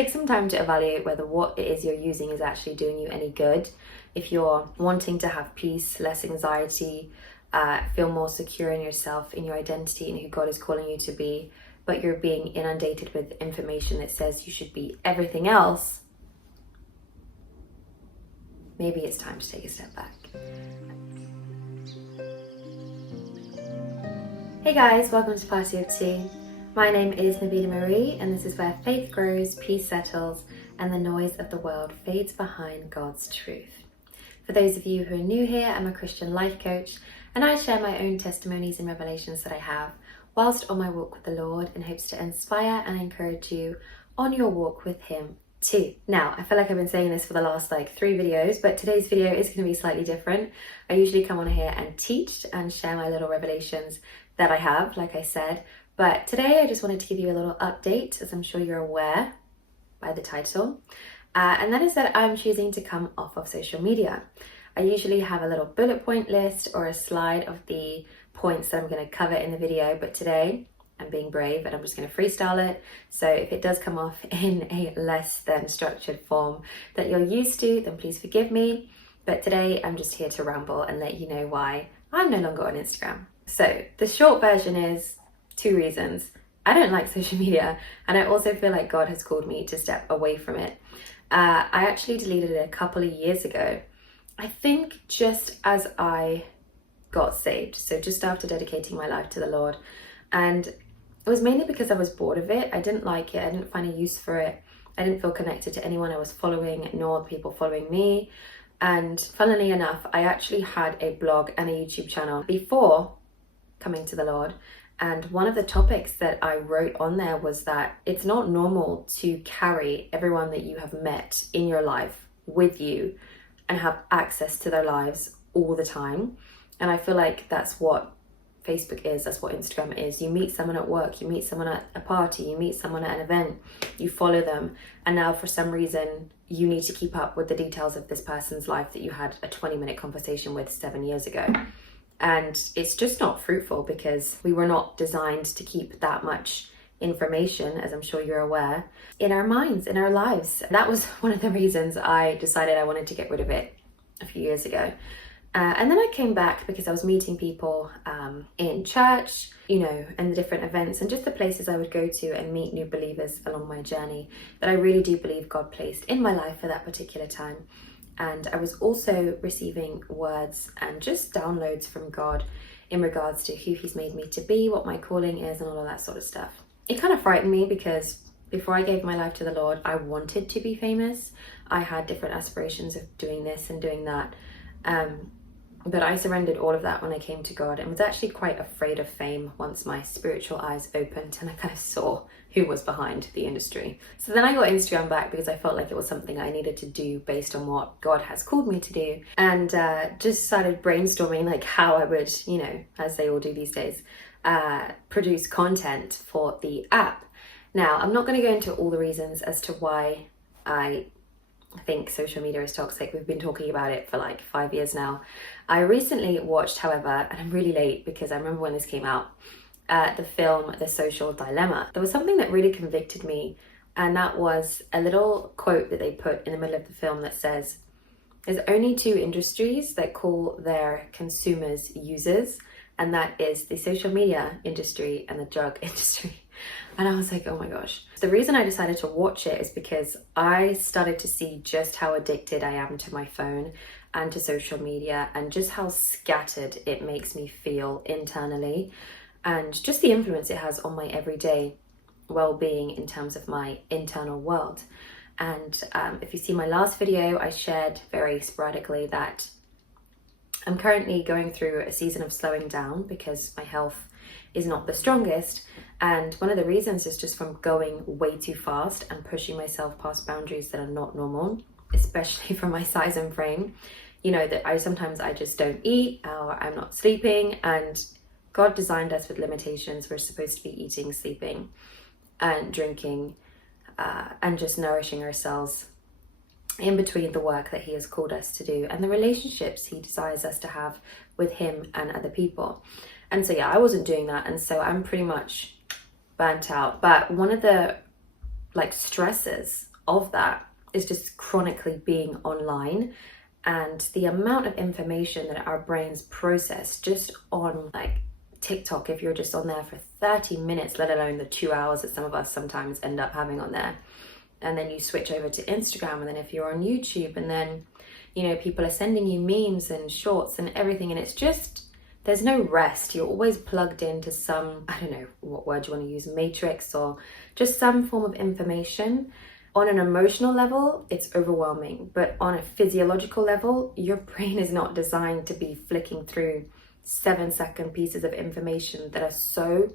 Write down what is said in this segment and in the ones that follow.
take some time to evaluate whether what it is you're using is actually doing you any good. If you're wanting to have peace, less anxiety, feel more secure in yourself, in your identity, and who God is calling you to be, but you're being inundated with information that says you should be everything else, maybe it's time to take a step back. Hey guys, welcome to Party of Two. My name is Nabila Marie, and this is where faith grows, peace settles, and the noise of the world fades behind God's truth. For those of you who are new here, I'm a Christian life coach, and I share my own testimonies and revelations that I have whilst on my walk with the Lord in hopes to inspire and encourage you on your walk with Him too. Now, I feel like I've been saying this for the last 3 videos, but today's video is going to be slightly different. I usually come on here and teach and share my little revelations that I have, like I said, but today I just wanted to give you a little update, as I'm sure you're aware by the title, and that is that I'm choosing to come off of social media. I usually have a little bullet point list or a slide of the points that I'm going to cover in the video, but today I'm being brave and I'm just going to freestyle it. So if it does come off in a less than structured form that you're used to, then please forgive me. But today I'm just here to ramble and let you know why I'm no longer on Instagram. So the short version is 2 reasons. I don't like social media, and I also feel like God has called me to step away from it. I actually deleted it a couple of years ago. I think just as I got saved, so just after dedicating my life to the Lord. And it was mainly because I was bored of it. I didn't like it. I didn't find a use for it. I didn't feel connected to anyone I was following, nor the people following me. And funnily enough, I actually had a blog and a YouTube channel before coming to the Lord. And one of the topics that I wrote on there was that it's not normal to carry everyone that you have met in your life with you and have access to their lives all the time. And I feel like that's what Facebook is, that's what Instagram is. You meet someone at work, you meet someone at a party, you meet someone at an event, you follow them, and now for some reason you need to keep up with the details of this person's life that you had a 20-minute conversation with 7 years ago. And it's just not fruitful because we were not designed to keep that much information, as I'm sure you're aware, in our minds, in our lives. That was one of the reasons I decided I wanted to get rid of it a few years ago. And then I came back because I was meeting people in church, and the different events and just the places I would go to and meet new believers along my journey that I really do believe God placed in my life for that particular time. And I was also receiving words and just downloads from God in regards to who He's made me to be, what my calling is, and all of that sort of stuff. It kind of frightened me because before I gave my life to the Lord, I wanted to be famous. I had different aspirations of doing this and doing that. But I surrendered all of that when I came to God and was actually quite afraid of fame once my spiritual eyes opened and I kind of saw who was behind the industry. So then I got Instagram back because I felt like it was something I needed to do based on what God has called me to do, and just started brainstorming how I would, as they all do these days, produce content for the app. Now, I'm not going to go into all the reasons as to why I think social media is toxic. We've been talking about it for 5 years now. I recently watched, however, and I'm really late because I remember when this came out, the film The Social Dilemma. There was something that really convicted me, and that was a little quote that they put in the middle of the film that says, "There's only 2 industries that call their consumers users, and that is the social media industry and the drug industry." And I was like, oh my gosh. The reason I decided to watch it is because I started to see just how addicted I am to my phone and to social media, and just how scattered it makes me feel internally, and just the influence it has on my everyday well-being in terms of my internal world. And if you see my last video, I shared very sporadically that I'm currently going through a season of slowing down because my health is not the strongest, and one of the reasons is just from going way too fast and pushing myself past boundaries that are not normal, especially for my size and frame. That I just don't eat, or I'm not sleeping, and God designed us with limitations. We're supposed to be eating, sleeping, and drinking, and just nourishing ourselves in between the work that He has called us to do and the relationships He desires us to have with Him and other people. And so I wasn't doing that, and so I'm pretty much burnt out. But one of the stresses of that is just chronically being online, and the amount of information that our brains process just on like TikTok, if you're just on there for 30 minutes, let alone the 2 hours that some of us sometimes end up having on there. And then you switch over to Instagram, and then if you're on YouTube, and then, you know, people are sending you memes and shorts and everything, and it's just, there's no rest. You're always plugged into some, I don't know what word you want to use, matrix, or just some form of information. On an emotional level, it's overwhelming, but on a physiological level, your brain is not designed to be flicking through 7-second pieces of information that are so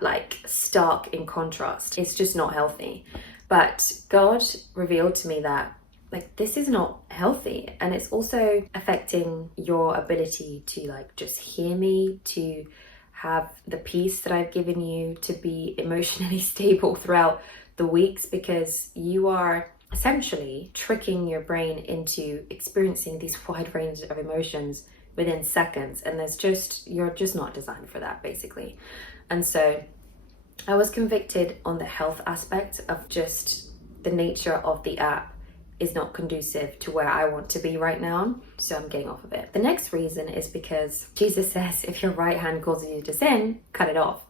like stark in contrast. It's just not healthy. But God revealed to me that like this is not healthy, and it's also affecting your ability to like just hear me, to have the peace that I've given you, to be emotionally stable throughout the weeks, because you are essentially tricking your brain into experiencing these wide range of emotions within seconds, and you're just not designed for that, basically. And so I was convicted on the health aspect of just the nature of the app is not conducive to where I want to be right now, so I'm getting off of it. The next reason is because Jesus says if your right hand causes you to sin, cut it off.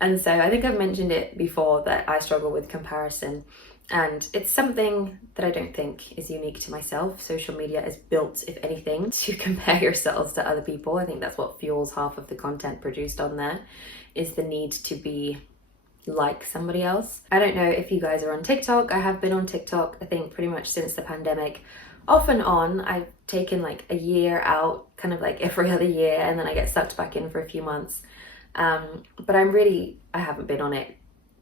And so I think I've mentioned it before that I struggle with comparison, and it's something that I don't think is unique to myself. Social media is built, if anything, to compare yourselves to other people. I think that's what fuels half of the content produced on there, is the need to be like somebody else. I don't know if you guys are on TikTok. I have been on TikTok, I think pretty much since the pandemic. Off and on, I've taken like a year out, kind of like every other year, and then I get sucked back in for a few months. But I haven't been on it,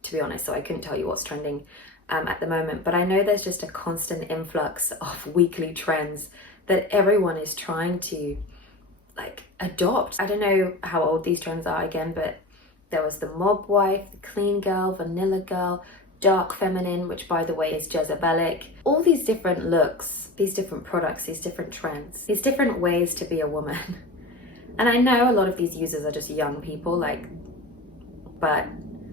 to be honest, so I couldn't tell you what's trending at the moment. But I know there's just a constant influx of weekly trends that everyone is trying to like adopt. I don't know how old these trends are again, but there was the mob wife, the clean girl, vanilla girl, dark feminine, which by the way is Jezebelic. All these different looks, these different products, these different trends, these different ways to be a woman. And I know a lot of these users are just young people, but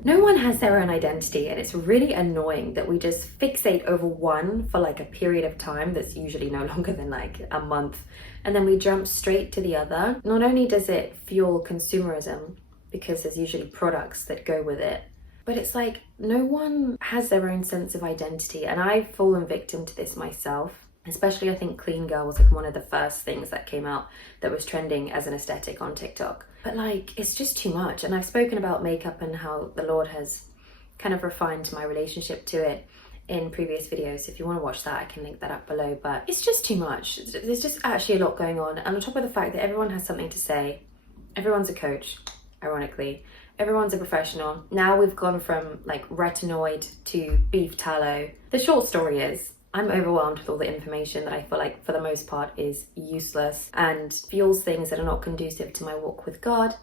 no one has their own identity, and it's really annoying that we just fixate over one for like a period of time that's usually no longer than like a month, and then we jump straight to the other. Not only does it fuel consumerism, because there's usually products that go with it, but it's like no one has their own sense of identity, and I've fallen victim to this myself. Especially I think clean girl was like one of the first things that came out that was trending as an aesthetic on TikTok. But like it's just too much, and I've spoken about makeup and how the Lord has kind of refined my relationship to it in previous videos. If you want to watch that, I can link that up below. But it's just too much. There's just actually a lot going on, and on top of the fact that everyone has something to say, everyone's a coach. Ironically, everyone's a professional. Now we've gone from like retinoid to beef tallow. The short story is I'm overwhelmed with all the information that I feel like for the most part is useless and fuels things that are not conducive to my walk with God,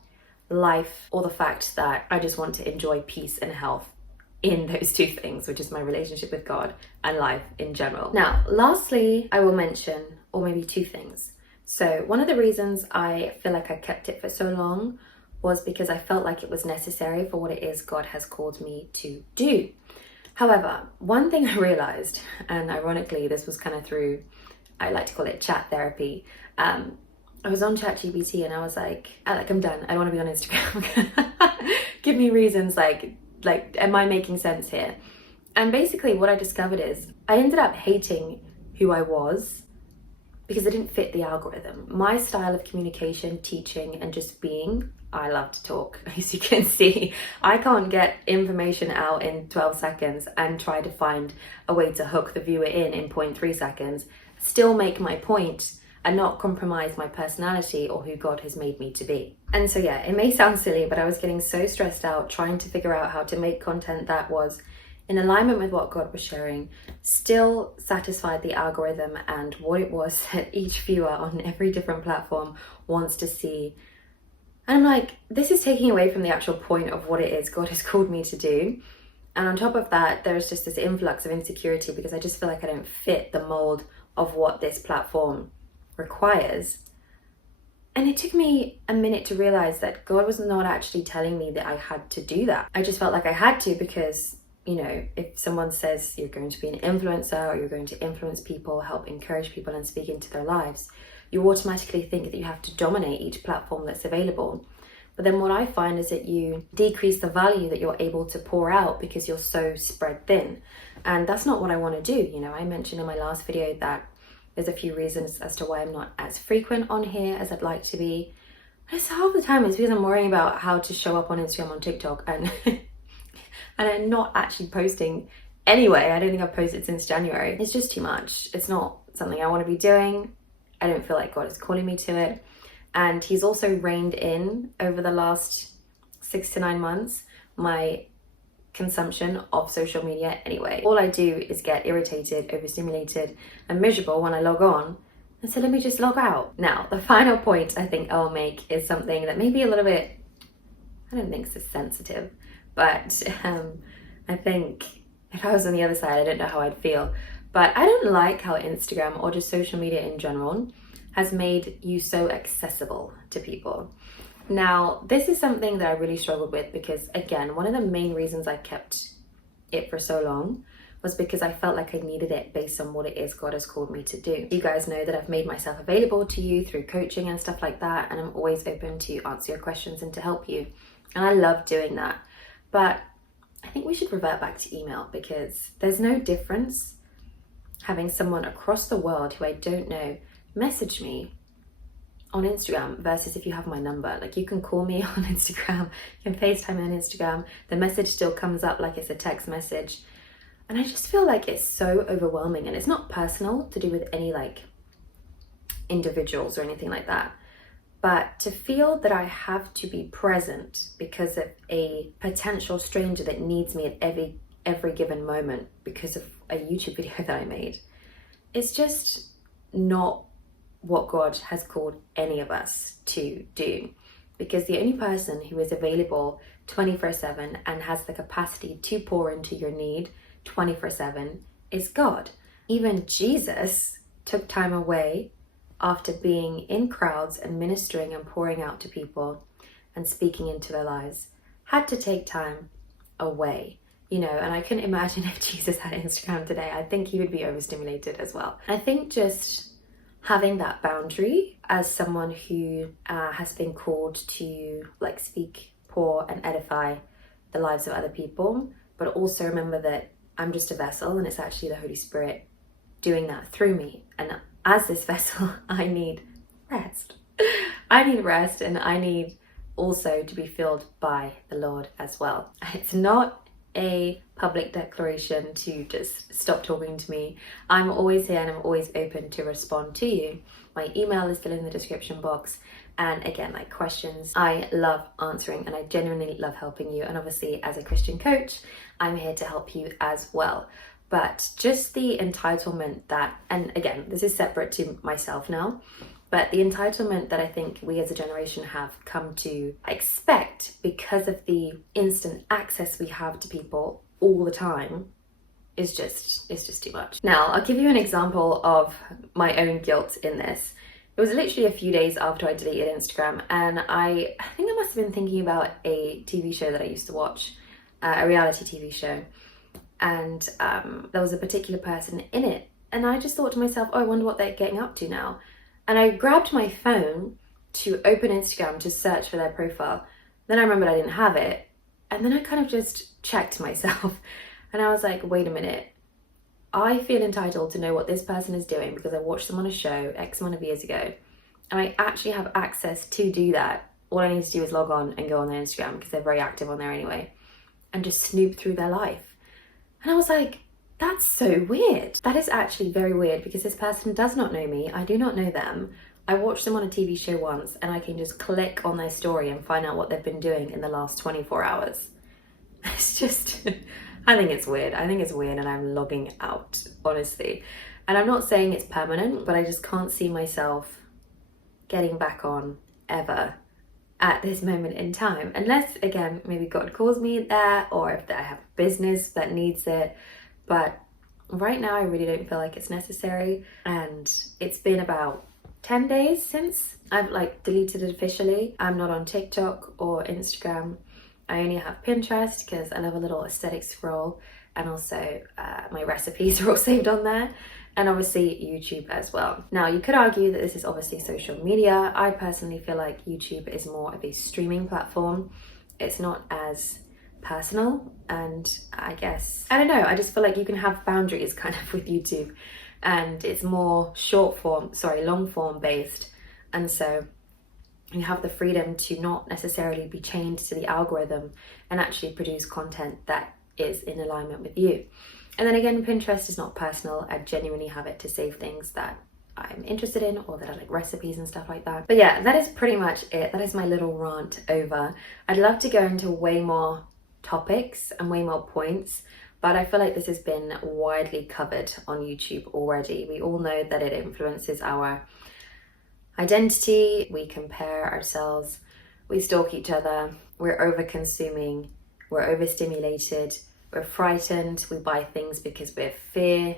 life, or the fact that I just want to enjoy peace and health in those two things, which is my relationship with God and life in general. Now, lastly, I will mention, or maybe two things. So one of the reasons I feel like I kept it for so long was because I felt like it was necessary for what it is God has called me to do. However, one thing I realized, and ironically this was kind of through, I like to call it chat therapy. I was on ChatGPT and I was like, I'm done. I don't want to be on Instagram. Give me reasons, like, am I making sense here? And basically what I discovered is I ended up hating who I was because it didn't fit the algorithm. My style of communication, teaching, and just being, I love to talk, as you can see. I can't get information out in 12 seconds and try to find a way to hook the viewer in 0.3 seconds, still make my point and not compromise my personality or who God has made me to be. And so yeah, it may sound silly, but I was getting so stressed out trying to figure out how to make content that was in alignment with what God was sharing, still satisfied the algorithm and what it was that each viewer on every different platform wants to see. And I'm like, this is taking away from the actual point of what it is God has called me to do. And on top of that, there's just this influx of insecurity because I just feel like I don't fit the mold of what this platform requires. And it took me a minute to realize that God was not actually telling me that I had to do that. I just felt like I had to because if someone says you're going to be an influencer or you're going to influence people, help encourage people and speak into their lives, you automatically think that you have to dominate each platform that's available. But then what I find is that you decrease the value that you're able to pour out because you're so spread thin. And that's not what I want to do. I mentioned in my last video that there's a few reasons as to why I'm not as frequent on here as I'd like to be. It's half the time it's because I'm worrying about how to show up on Instagram, on TikTok, and and I'm not actually posting anyway. I don't think I've posted since January. It's just too much. It's not something I want to be doing. I don't feel like God is calling me to it. And he's also reined in over the last 6 to 9 months my consumption of social media anyway. All I do is get irritated, overstimulated, and miserable when I log on. And so let me just log out. Now, the final point I think I'll make is something that may be a little bit, I don't think so sensitive, but I think if I was on the other side, I don't know how I'd feel. But I don't like how Instagram, or just social media in general, has made you so accessible to people. Now, this is something that I really struggled with because, again, one of the main reasons I kept it for so long was because I felt like I needed it based on what it is God has called me to do. You guys know that I've made myself available to you through coaching and stuff like that, and I'm always open to answer your questions and to help you. And I love doing that. But I think we should revert back to email because there's no difference having someone across the world who I don't know message me on Instagram versus if you have my number. Like, you can call me on Instagram, you can FaceTime me on Instagram, the message still comes up like it's a text message. And I just feel like it's so overwhelming, and it's not personal to do with any like individuals or anything like that. But to feel that I have to be present because of a potential stranger that needs me at every given moment because of a YouTube video that I made, it's just not what God has called any of us to do. Because the only person who is available 24/7 and has the capacity to pour into your need 24/7 is God. Even Jesus took time away after being in crowds and ministering and pouring out to people and speaking into their lives, had to take time away, and I couldn't imagine if Jesus had Instagram today. I think he would be overstimulated as well. I think just having that boundary as someone who has been called to like speak, pour and edify the lives of other people, but also remember that I'm just a vessel and it's actually the Holy Spirit doing that through me. And as this vessel, I need rest. I need rest, and I need also to be filled by the Lord as well. It's not a public declaration to just stop talking to me. I'm always here and I'm always open to respond to you. My email is still in the description box. And again, like questions, I love answering and I genuinely love helping you. And obviously as a Christian coach, I'm here to help you as well. But just the entitlement that, and again, this is separate to myself now, but the entitlement that I think we as a generation have come to expect because of the instant access we have to people all the time is just too much. Now, I'll give you an example of my own guilt in this. It was literally a few days after I deleted Instagram, and I think I must have been thinking about a TV show that I used to watch, a reality TV show, and there was a particular person in it, and I just thought to myself, oh, I wonder what they're getting up to now. And I grabbed my phone to open Instagram to search for their profile. Then I remembered I didn't have it, and then I kind of just checked myself, and I was like, wait a minute, I feel entitled to know what this person is doing because I watched them on a show X amount of years ago, and I actually have access to do that. All I need to do is log on and go on their Instagram because they're very active on there anyway, and just snoop through their life. And I was like, that's so weird. That is actually very weird because this person does not know me. I do not know them. I watched them on a TV show once and I can just click on their story and find out what they've been doing in the last 24 hours. It's just, I think it's weird. I think it's weird and I'm logging out, honestly. And I'm not saying it's permanent, but I just can't see myself getting back on ever at this moment in time. Unless, again, maybe God calls me there or if I have a business that needs it. But right now I really don't feel like it's necessary. And it's been about 10 days since I've deleted it officially. I'm not on TikTok or Instagram. I only have Pinterest because I love a little aesthetic scroll. and also my recipes are all saved on there, and obviously YouTube as well. Now, you could argue that this is obviously social media. I personally feel like YouTube is more of a streaming platform. It's not as personal, and I don't know, I just feel like you can have boundaries kind of with YouTube, and it's more long form based, and so you have the freedom to not necessarily be chained to the algorithm and actually produce content that is in alignment with you. And then again, Pinterest is not personal. I genuinely have it to save things that I'm interested in, or that I like recipes and stuff like that. But yeah, that is pretty much it. That is my little rant over. I'd love to go into way more topics and way more points, but I feel like this has been widely covered on YouTube already. We all know that it influences our identity, we compare ourselves, we stalk each other, we're over consuming, we're overstimulated, we're frightened, we buy things because we're fear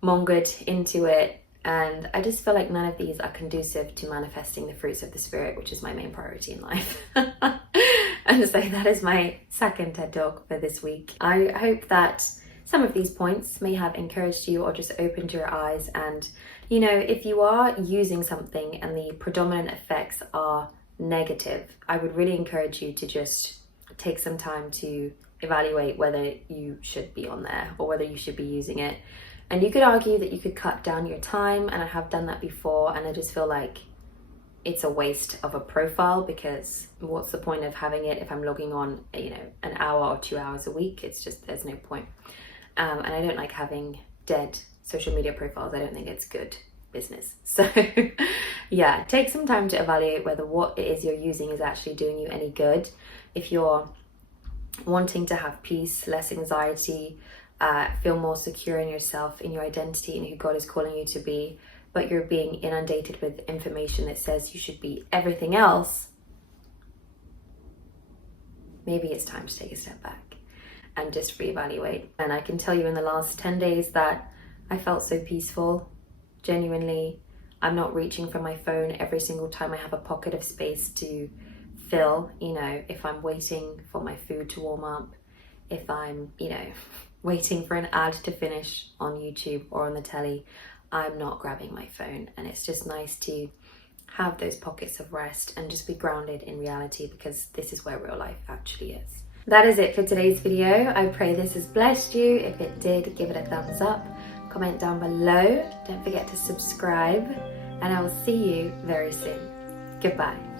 mongered into it, and I just feel like none of these are conducive to manifesting the fruits of the Spirit, which is my main priority in life. And so that is my second TED Talk for this week. I hope that some of these points may have encouraged you or just opened your eyes, and you know, if you are using something and the predominant effects are negative, I would really encourage you to just take some time to evaluate whether you should be on there or whether you should be using it. And you could argue that you could cut down your time, and I have done that before, and I just feel like it's a waste of a profile, because what's the point of having it if I'm logging on, you know, an hour or 2 hours a week? It's just, there's no point. And I don't like having dead social media profiles. I don't think it's good business. So yeah, take some time to evaluate whether what it is you're using is actually doing you any good. If you're wanting to have peace, less anxiety, feel more secure in yourself, in your identity, and who God is calling you to be, but you're being inundated with information that says you should be everything else, maybe it's time to take a step back and just reevaluate. And I can tell you, in the last 10 days that I felt so peaceful. Genuinely, I'm not reaching for my phone every single time I have a pocket of space to fill. You know, if I'm waiting for my food to warm up, if I'm, you know, waiting for an ad to finish on YouTube or on the telly, I'm not grabbing my phone. And it's just nice to have those pockets of rest and just be grounded in reality, because this is where real life actually is. That is it for today's video. I pray this has blessed you. If it did, give it a thumbs up. Comment down below. Don't forget to subscribe, and I will see you very soon. Goodbye.